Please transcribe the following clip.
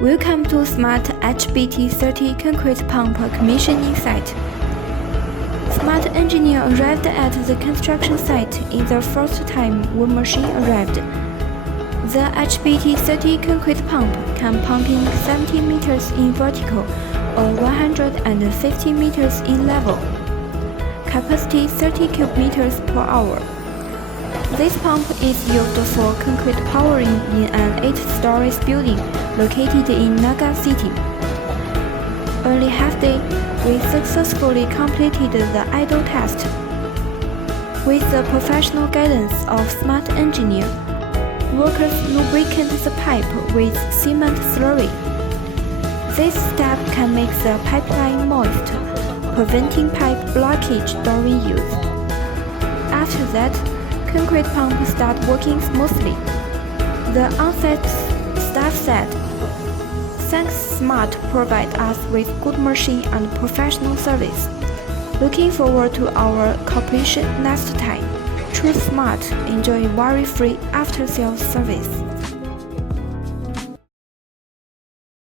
Welcome to Smat HBT30 concrete pump commissioning site. Smat engineer arrived at the construction site in the first time when machine arrived. The HBT30 concrete pump can pumping 70 meters in vertical or 150 meters in level. Capacity 30 cubic meters per hour. This pump is used for concrete powering in an 8-story building located in Naga City. Only half day, we successfully completed the idle test. With the professional guidance of Smat engineer, workers lubricate the pipe with cement slurry. This step can make the pipeline moist, preventing pipe blockage during use. After that, concrete pump start working smoothly. The on-site staff said, "Thanks Smat provide us with good machine and professional service. Looking forward to our cooperation next time. Choose Smat, enjoy worry-free after-sales service."